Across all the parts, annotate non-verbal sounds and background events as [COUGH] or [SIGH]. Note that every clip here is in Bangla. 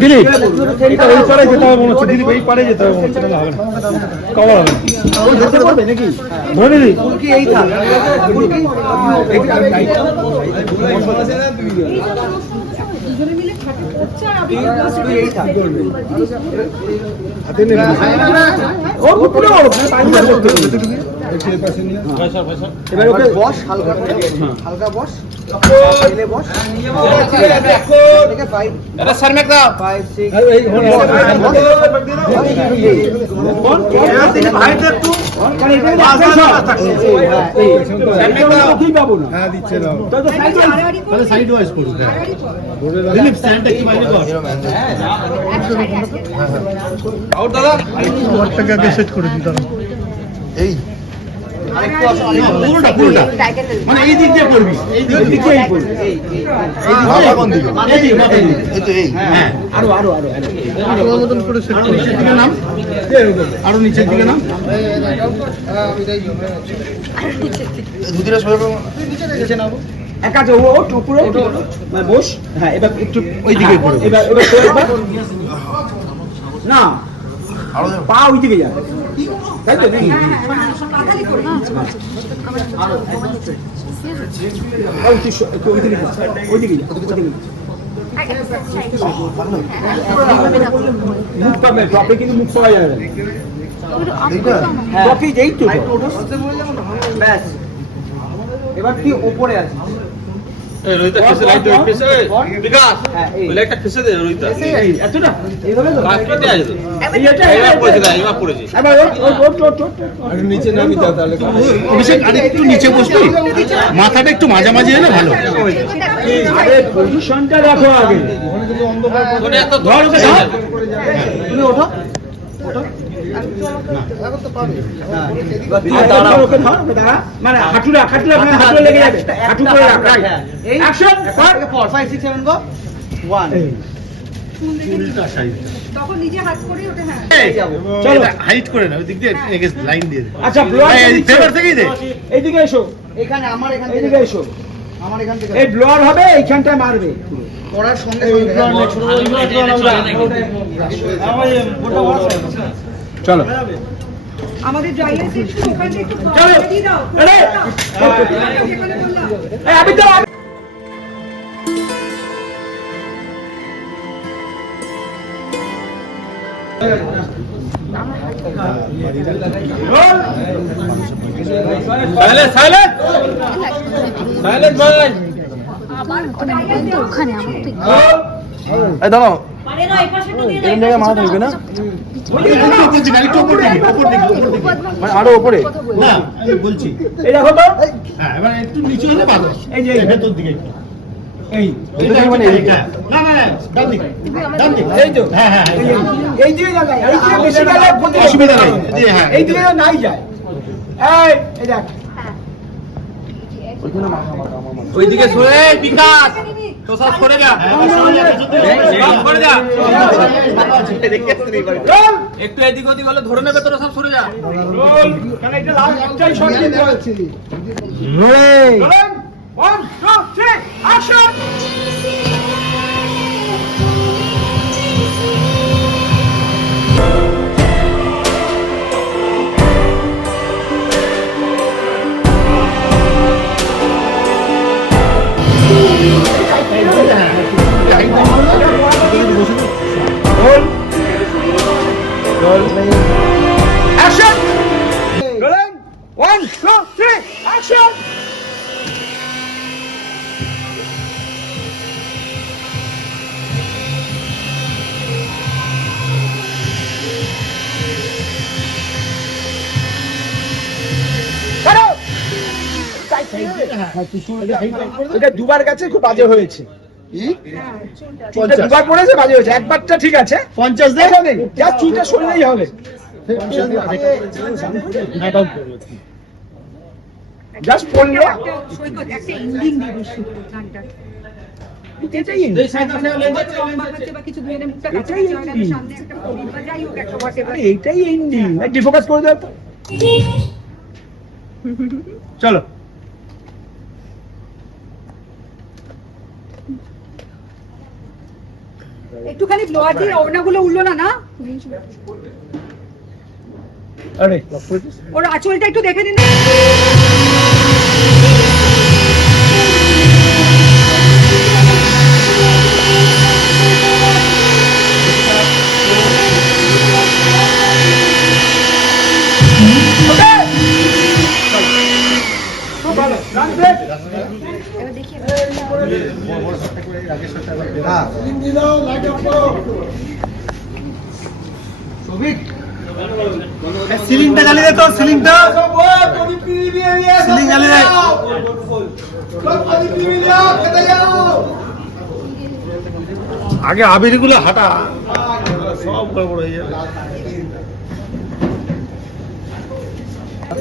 দিলীপ এটা এই পারে যেতে হবে মনে হচ্ছে। দিলীপ এই পারে যেতে হবে মনে হচ্ছে। হবে না। কভার হবে। ওই ধরতে পারবে নাকি? ধরে দিদি দুজনে মিলে খাটে করছে আর আপনি হাতে নে। ও পুরো পানি এবার ওকে বস হালকা করে হালকা বস বস দাও হ্যাঁ আউট দাদা সেট করে এই পুরোটা পুরোটা। মানে এই দিক দিয়ে এই দিক দিয়ে। এই আরও আরও আরও নিচের দিকে নাম। নাম। এক কাজ ও উপরে বস। হ্যাঁ এবার একটু ওই দিকে এবার এবার না পা ওই দিকে যাবে তাই তো নাকি পাতালি করে ওই তুই স- একটু ওই দিকে যা, ওই দিকে যা, ওই দিকে যা। মুখ পাবে ড্রপে কিন্তু মুখ পাওয়া যাবে যেই তো এবার ওপরে হ্যাঁ, এতটা এইভাবে তো কাজটাতে আছে? মাথাটা একটু মাঝামাঝি হলে ভালো। পজিশনটা দেখো আগে। তুমি ওঠো আর ধর, ওকে ধর, ওকে দাঁড়া। মানে মানে লেগে যাবে। হাঁটু করে রাখ, গো এই, হ্যাঁ। আচ্ছা, ব্লোয়ার হবে এইখানটায় মারবে। পড়ার সঙ্গে সঙ্গে চলো। আমাদের দাও। দাঁড়াও। না এরকম জায়গায় মাথা থাকবে না। মানে আরও উপরে? না, এই বলছি। এই দেখো তো। হ্যাঁ এবার একটু নিচে হলে ভালো। এই যে, এই ভেতর দিকে। এই মানে। না না না ডান দিকে ডান দিকে। এই তো হ্যাঁ হ্যাঁ হ্যাঁ। এই দিকে যাবে এই দিকে বেশি গেলে। অসুবিধা নেই। হ্যাঁ এই দিকে নাই যায়। এই এই দেখ। ওইদিকে সরে বিকাশ! তো সব সরে যা। সব সরে যা। একটু এদিক ওদিক হলে ধরে নেবে তোরা সব সরে যা। রোল কারণ এটা লাস্ট Música এটা দুবার গেছে খুব বাজে হয়েছে। চুলটা দুবার পড়েছে বাজে হয়েছে। একবারটা ঠিক আছে। পঞ্চাশ দে। দেখা নেই যা চুলটা সরলেই হবে। জাস্ট পড়ল। এন্ডিং এটাই লম্বা কাছে বা কিছু ধরে [LAUGHS] মুখটা কাছে এটাই কাছে হয় না, ending। সামনে একটা প্রদীপ বা যাই হোক একটা whatever। এইটাই এন্ডিং ডিফোকাস করে দাও তো চলো একটুখানি ব্লোয়ার দিয়ে ওড়নাগুলো উঠল না না? ওর আঁচলটা একটু দেখে দিন সিলিংটা জ্বালিয়ে দে তো সিলিংটা। সিলিং জ্বালিয়ে দে। আগে আবিরগুলো হাঁটা। সব বড় বড় হয়ে যাবে।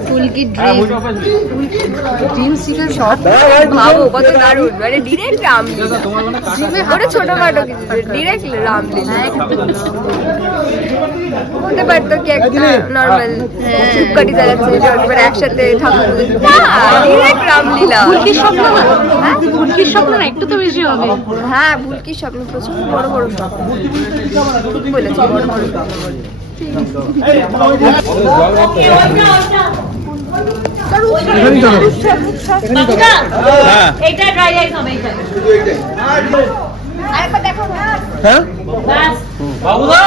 ফুলকি ড্রিম ড্রিম শট ভাবো কত দারুণ। মানে ডিরেক্ট রামলীলা ওটা ছোটখাটো কিছু ডিরেক্ট রামলীলা হতে পারতো কি একটা নর্মাল ধূপকাঠি জ্বালাচ্ছে এবার একসাথে ঠাকুর না ডিরেক্ট রামলীলা ভুলকির স্বপ্ন না? ভুলকির স্বপ্ন না একটু তো বেশি হবে। হ্যাঁ ভুলকির স্বপ্ন প্রচুর বড় বড় স্বপ্ন। ঠিক বলেছি বড় বড় স্বপ্ন। বাবুদা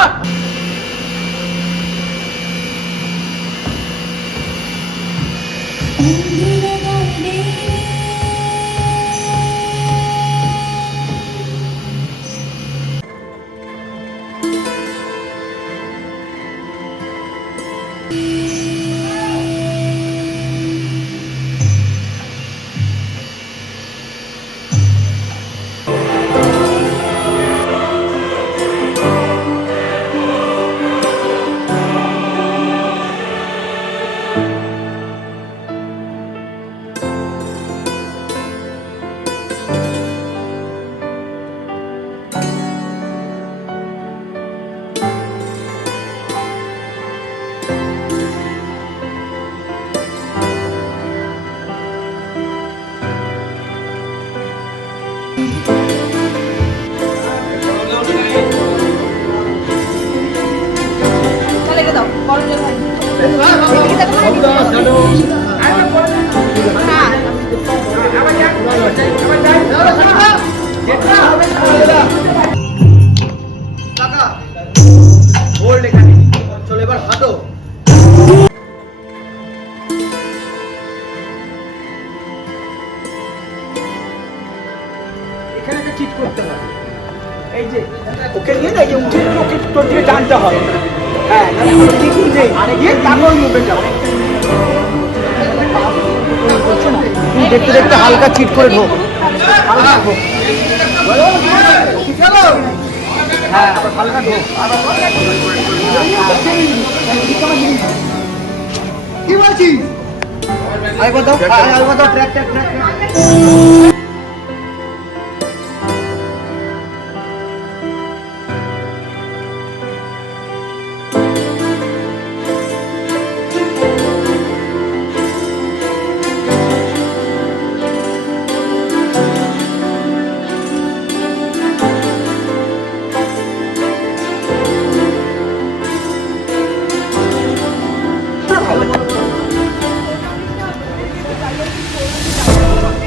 হবে। হ্যাঁ হবে। দেখতে দেখতে হালকা চিট করে ঢোক। হ্যাঁ কি বলছিস? আরেকবার দাও আরেকবার দাও ট্র্যাক ট্র্যাক ট্র্যাক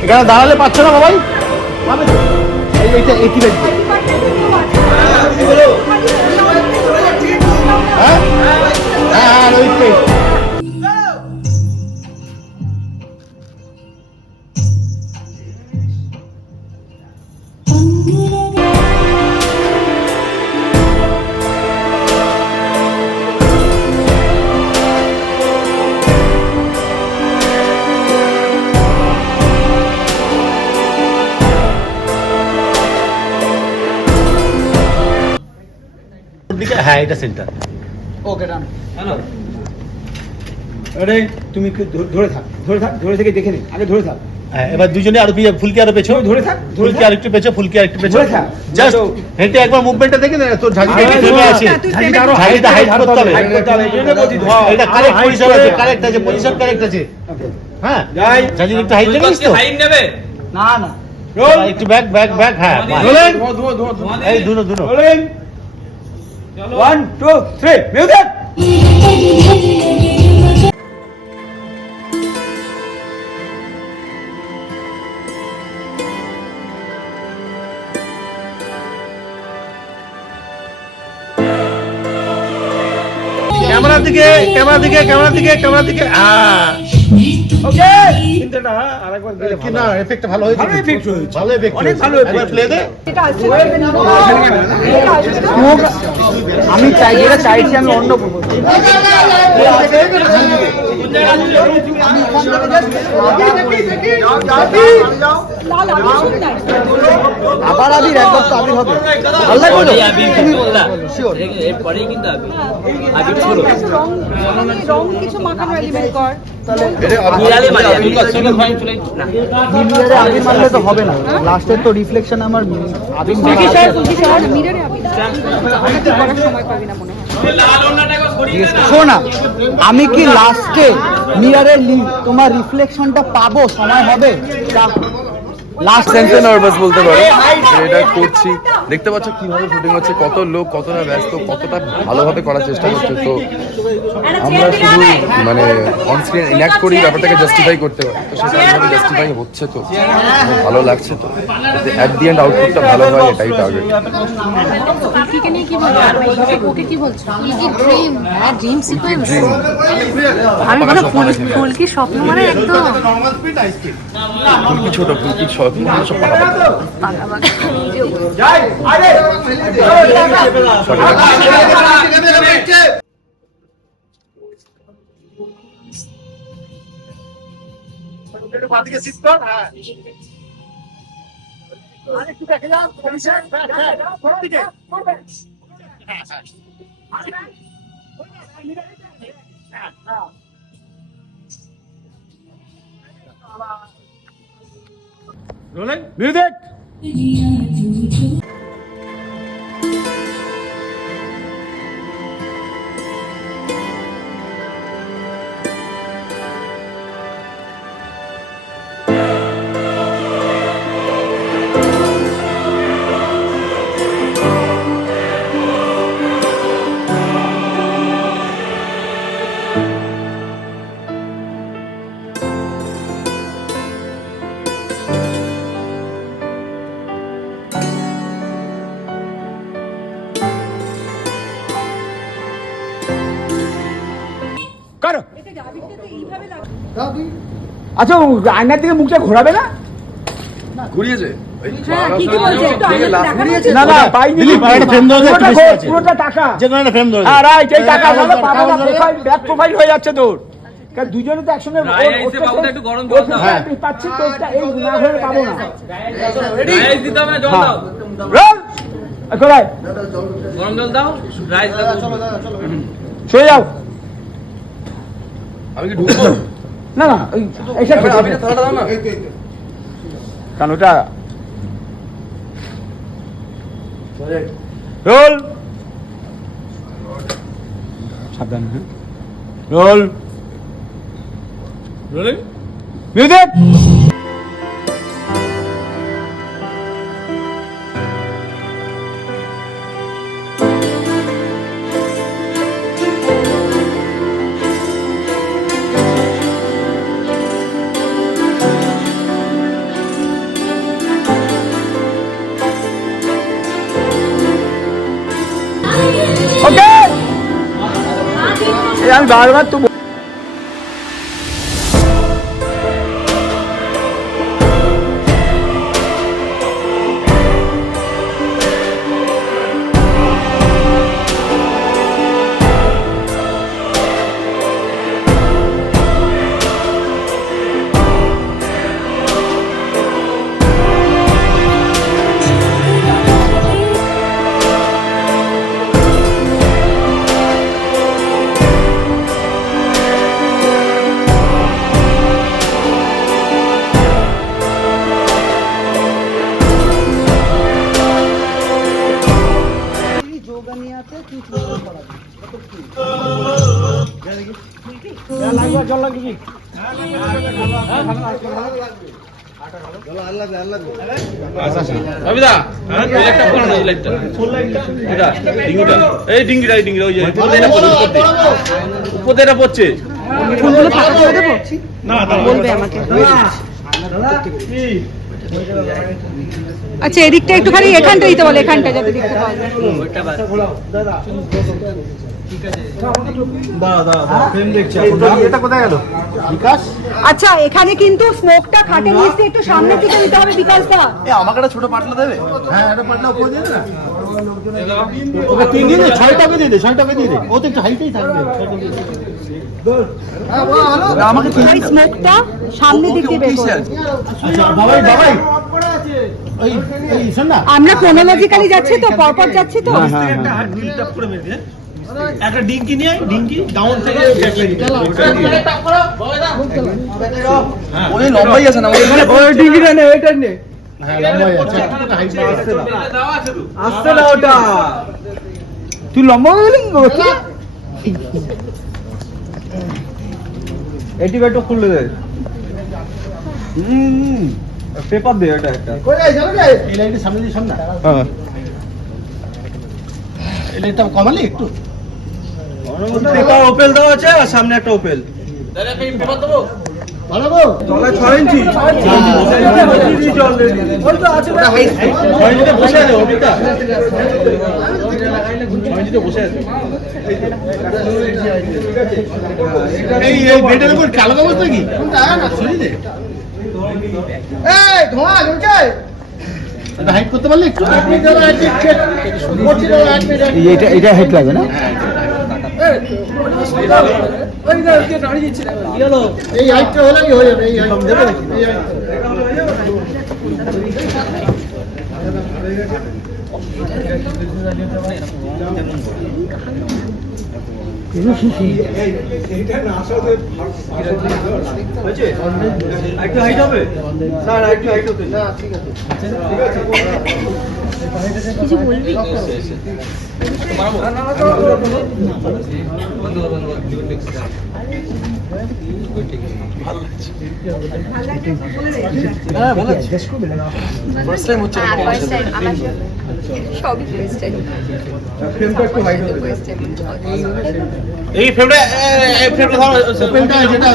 এখানে দাঁড়ালে পাচ্ছ না বাবাই? হ্যাঁ এইটা এটি বেঞ্চে হ্যাঁ? হ্যাঁ এটা সেন্টার ওকে ডান আরে তুমি একটু ধরে থাক ধরে থাক ধরে থেকে দেখে নে আগে ধরে থাক। হ্যাঁ, এবার দুজনে আরও পিছে ফুলকি আরও পেছো? ধরে- থাক ফুলকি থাক। আরেকটু পেছো ফুলকি আরেকটু পেছো। ধরে থাক। জাস্ট হেঁটে একবার মুভমেন্টটা দেখে না তোর ঝাঁকি দেখে আরে ধর, তুই ঝাঁকিটা আরও height করতে হবে। এটা কারেক্ট পজিশন আছে কারেক্ট আছে পজিশন কারেক্ট আছে. হ্যাঁ যাই। ঝাঁকির একটু হাইট দেখেছিস তো? হাইট নেবে? না না। রোল একটু ব্যাক ব্যাক ব্যাক হ্যাঁ রোলিং এই দুনো দুনো rolling one two three music ক্যামেরার দিকে ক্যামেরার দিকে ক্যামেরার দিকে ক্যামেরার দিকে। ওকে আরেকবার না ভালো আমি চাইছি আমি অন্য। আবার আবির একবার আবির হবে কিন্তু বললা এরপরেই কিন্তু আবির আবির ছোড়ো রং মানে কিছু মাখানো এলিমেন্ট কর আবির মারলে তো হবে না। লাস্টের তো রিফ্লেকশন আমার আবির শোনা আমি কি লাস্টে মিরারের তোমার রিফ্লেকশনটা পাবো? সময় হবে? লাস্ট সেন্সে নার্ভাস বলতে পারো। এটা করছি। দেখতে পাচ্ছ কীভাবে শুটিং হচ্ছে কত লোক কতটা ব্যস্ত কতটা ভালোভাবে করার চেষ্টা করছে। তো আমরা শুধু মানে অন স্ক্রিন ইনঅ্যাক্ট করি ব্যাপারটাকে জাস্টিফাই করতে পারি। তো সেটা জাস্টিফাই হচ্ছে তো। ভালো লাগছে তো। অ্যাট দি এন্ড আউটপুটটা ভালো হয় এটাই টার্গেট হ্যাঁ আমি বলো ফুলকি স্বপ্ন মানে একদম ফুলকি ছোট ফুলকি ছোট রোলিং মিউজিক তো- জল দাও। ক্ষেত্রে আমি পাচ্ছি না হলে পাবো না। রাইস দিতে হবে না জল দাও। রোল কোথায়? গরম জল দাও রাইস দাও যাও। আমি কি ঢুকবো? না না না। কারণ ওটা রোল। সাবধান হ্যাঁ। রোল। রোলিং? মিউজিক। আমি বারবার এই ডিঙ্গিটা। এই ডিঙ্গিটা ওই যে উপর এটা পড়ছে উপর দিয়ে। উপর দিয়ে এটা পড়ছে। ফুলগুলো ফাঁকা করে দেবো? না বলবে আমাকে। আচ্ছা এদিকটা একটুখানি এখানটা দিতে বলে এখানটা যাতে দেখতে পাওয়া যায়। আচ্ছা এখানে কিন্তু স্মোকটা খাটের নিচ দিয়ে একটু সামনের দিকে দিতে হবে বিকাশ দা আমাকে একটা ছোট পাটলা দেবে? হ্যাঁ একটা পাটলা উপরে দিয়ে না ওকে তিন দিয়ে দে দিয়ে দে ছয়টাকে দিয়ে দে। ও তো একটু হাইটেই থাকবে। ছয়টা আমাকে স্মোকটা সামনের দিক দিয়ে বের করো। আচ্ছা বাবাই বাবাই। আমরা ক্রোনোলজিক্যালি যাচ্ছি তো পরপর যাচ্ছি তো। একটা হাত করে মেরে। একটা ডিঙ্কি নিয়ে ডিঙ্কি ডাউন থেকে ওই লম্বাই আছে না ওই ডিঙ্গিটা নে ওইটা নে। লম্বা আছে। একটু হাইট আসছে না। ওটা তুই লম্বা হয়ে গেলি কি করে কি এটি বেটো খুলে দে। হুম পেপার দে এটা একটা। কই যাই চলো যাই এই লাইটের সামনে দিয়ে শোন হ্যাঁ। এই কমালি একটু। পেপার ওপেল দেওয়া আছে আর সামনে একটা ওপেল। ভালো গো তলায় ছয় ইঞ্চি। ছয়নিতে বসে আছে অমিতা। ছয়নিতে বসে আছে। এই এই উপর কালো কাগজ নাকি ধোঁয়া ঢুকে এটা হাইট করতে পারলি এটা এটা হেড লাগে না? এই হাইটটা হলেই হয়ে যাবে এই হাইট দেবে এই height একটু হাইট হবে স্যার একটু হাইট হতে না ঠিক আছে ফার্স্ট টাইম ফার্স্ট টাইম এই ফ্রেমটা এই ফ্রেমটা যেটা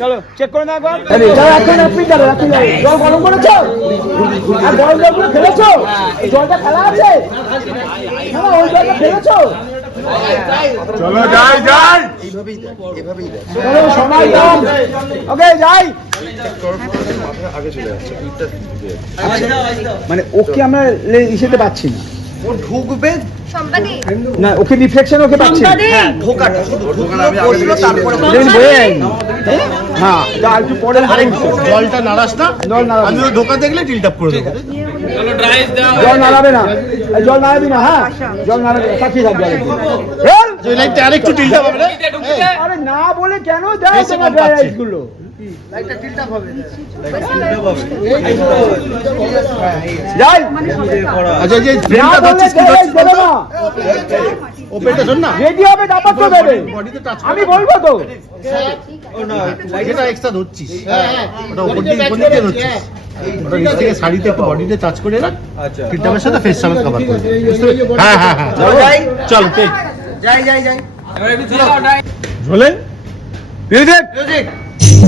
চলো চেক করে নাও এখন আপনি যাবে আপনি জল গরম করেছ? আর গরম জলগুলো ফেলেছো জলটা খেলা আছে? হ্যাঁ ওই জলটা ফেলেছো চলো যাই যাই। চলো সময় কম ওকে যাই। আগে চলে যাচ্ছে পিঠটা ঢুকে যাচ্ছে। মানে ওকে আমরা ইসেতে পাচ্ছি না। ও ঢুকবে? না ওকে রিফ্লেকশন ওকে পাচ্ছি। সম্পাদি ঢোকাটা শুধু তারপরে। হ্যাঁ? যা একটু পরে জলটা নাড়াস না। জল নাড়াবো আমি ঢোকা দেখলে টিলটাপ করে দেবো। চলো ড্রাইভ দাও জল নাড়াবে না। জল নাড়াবি না হ্যাঁ? জল নাড়াবে না। থাকবে আরেকটু। হবে না? আরে না বলে কেন দেয়গুলো? আচ্ছা আমি বলব তো। এক্সট্রা ধরছিস। ওটা উপর দিয়ে উপর দিকে ধরছিস। ওটা নিচ থেকে শাড়িতে একটু বডিতে টাচ করে রাখ সাথে ফেস সামনে কভার করে? হ্যাঁ হ্যাঁ হ্যাঁ। চল। যাই যাই যাই। ঝোলেন মিউজিক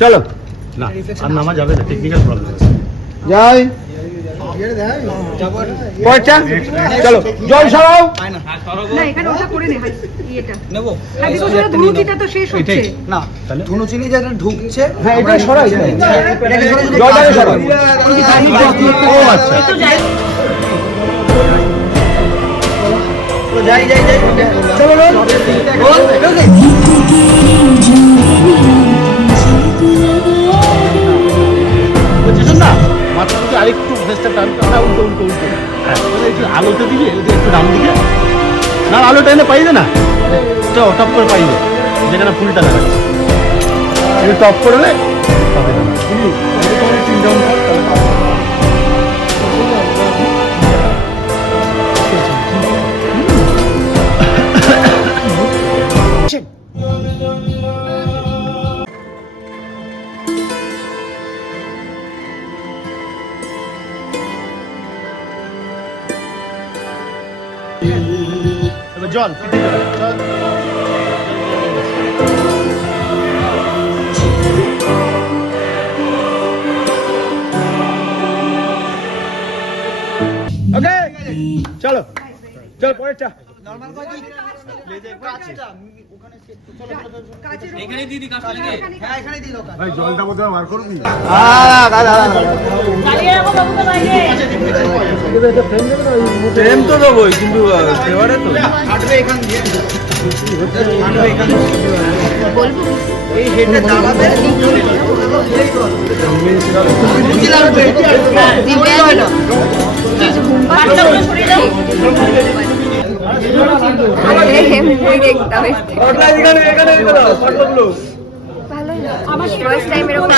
চলো। না আর নামা যাবে না টেকনিক্যাল প্রবলেম যাই। পরেরটা চলো। জল সরাও। না এখানে ওটা করে নে হাই ইয়েটা। নেব। হ্যাঁ বিকজ ওটা ধুনুচিটা তো শেষ হচ্ছে। হ্যাঁ এটা সরাই জলটাকে সরাও। ও আচ্ছা। একটু যাই। বুঝছিস মাথা যদি আরেকটু ভেস্টটা টান টানা উল্টো উল্টো উল্টো। একটু আলোতে ওটা একটু ডান দিকে, না আলোটা এনে পাইবে না? তো টপ করে পাইবে, যেখানে ফুলটা লাগাচ্ছে। এটা টপ করলে পাবে না। জল জল ওকে চলো। চলো পরেরটা। চালিয়ে রাখো বাবুকে বাইরে ট্রেন তো দেবোই কিন্তু ফেভারে তো। দেখতাম ফার্স্ট টাইম এরকম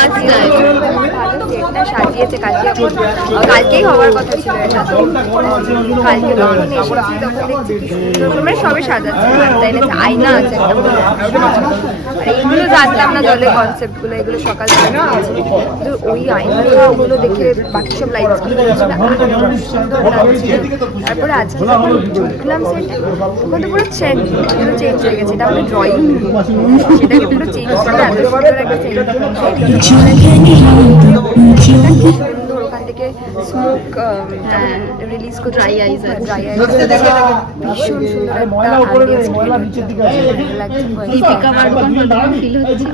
ভালো সেটটা সাজিয়েছে কালকে। কালকেই হওয়ার কথা ছিল কালকে এসেছি তখন দেখছি কি সুন্দর। মানে হাতটা এনেছে আয়না আছে। আর এইগুলো জানতাম না জলের কনসেপ্টগুলো এগুলো সকাল থেকে ওই আয়নাটা, ওগুলো দেখে বাকি সব লাইটসগুলো সুন্দর লাগছে তারপরে আজকে যখন ঢুকলাম সেটে, ওখানে পুরো চেঞ্জ হয়ে গেছে। এটা আমাদের ড্রয়িং সেটাকে পুরো চেঞ্জ করে এত চেঞ্জ সুন্দর ওখান থেকে স্মোক রিলিজ করে ড্রাই আইস ড্রাই আইস ভীষণ সুন্দর দীপিকা পাড়ুকোন ফিল হচ্ছে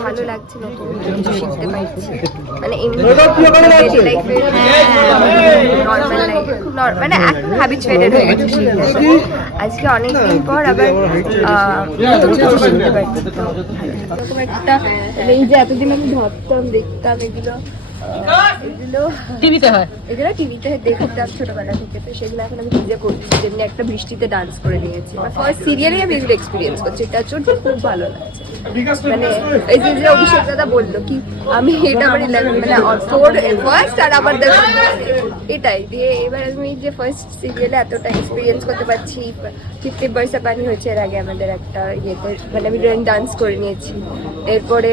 ভালো লাগছে নতুন কিছু শিখতে পারছি মানে এমনি নর্মাল লাইফে খুব মানে এখন হ্যাবিচুয়েটেড হয়ে গেছে শিখতে আজকে অনেকদিন পর আবার নতুন কিছু একটা মানে এই যে এতদিন আমি ভাবতাম দেখতাম এগুলো এগুলো টিভিতে হয়। এগুলো টিভিতে দেখতাম ছোটবেলা থেকে। তো সেগুলো এখন আমি নিজে করছি যেমনি একটা বৃষ্টিতে ডান্স করে নিয়েছি ফার্স্ট সিরিয়ালে আমি এগুলো এক্সপিরিয়েন্স করছি এটা চলছে খুব ভালো লাগছে। মানে এই যে যে অভিষেক দাদা বলল কি আমি এটা আমার মানে ফোর ফার্স্ট আর আমার এটাই দিয়ে এবার আমি যে ফার্স্ট সিরিয়ালে এতটা এক্সপিরিয়েন্স করতে পারছি ফিফটি পয়সা পানি হয়েছে এর আগে আমাদের একটা ইয়েতে মানে আমি ড্রয়িং ডান্স করে নিয়েছি। এরপরে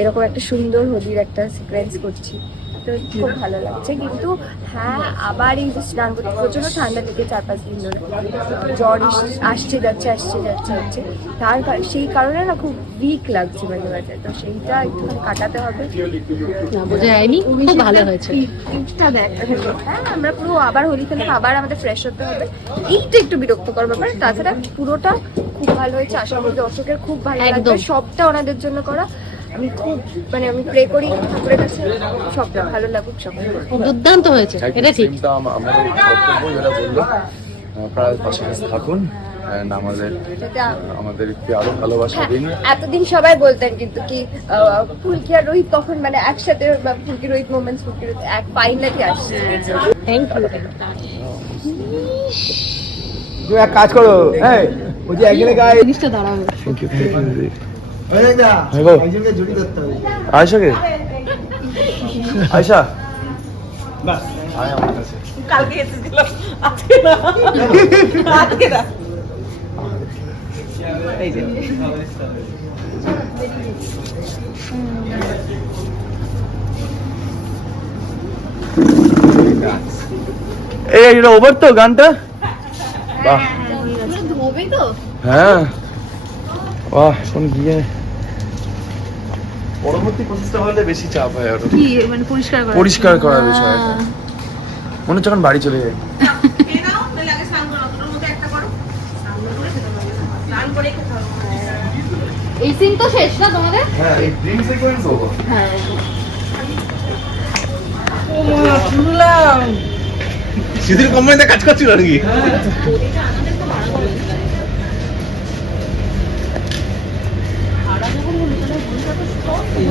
এরকম একটা সুন্দর হোলির একটা সিকোয়েন্স করছি। তো খুব ভালো লাগছে। কিন্তু হ্যাঁ আবার এই যে স্নান করতে প্রচণ্ড ঠান্ডা থেকে চার পাঁচ দিন ধরে। জ্বর আসছে যাচ্ছে আসছে যাচ্ছে হচ্ছে তার সেই কারণে না খুব উইক লাগছে মাঝে মাঝে তো সেইটা একটুখানি কাটাতে হবে। না বোঝা যায়নি। খুব ভালো হয়েছে। টিপসটা দেখ। হ্যাঁ আমরা পুরো আবার হোলি খেলে আবার আমাদের ফ্রেশ হতে হবে। এইটা একটু বিরক্তকর ব্যাপার। তাছাড়া পুরোটা খুব ভালো হয়েছে। আশা করি দর্শকের খুব ভালো লাগবে। সবটা ওনাদের জন্য করা। আমি খুব মানে আমি প্রে করি ঠাকুরের কাছে সবটা ভালো লাগুক সবাই দুর্দান্ত হয়েছে এটা ঠিক। টিমটা আমাদের কর্তব্য যেটা বলল। আপনারা পাশাপাশি থাকুন আমাদের আমাদেরকে আরও ভালোবাসা হ্যাঁ, দিন। এতদিন সবাই বলতেন কিন্তু কি ফুলকি আর রোহিত কখন মানে একসাথে ফুলকি রোহিত মোমেন্টস ফুলকি রোহিত এক ফাইনালি আসছে। থ্যাংক ইউ তুমি এক কাজ করো হ্যাঁ ওই যে একজনের গায়ে জিনিসটা দাঁড়াবে হ্যালো আয়শাকে আয়শা আয় আমার কাছে কালকে এসেছিলাম আজকে না আজকে না এই এটা ওভার তো গানটা বাহ হ্যাঁ বাহ এখন গিয়ে পরবর্তী প্রসেসটা হলে বেশি চাপ হয় আরও কি মানে পরিষ্কার করা? পরিষ্কার করার বিষয়টা। মনে হচ্ছে এখন বাড়ি চলে যাই। এই সিন তো শেষ না তোমাদের? হ্যাঁ এই ড্রিম সিকোয়েন্স হব সিদ্ধির কোম্পানিতে কাজ করছিল নাকি? po.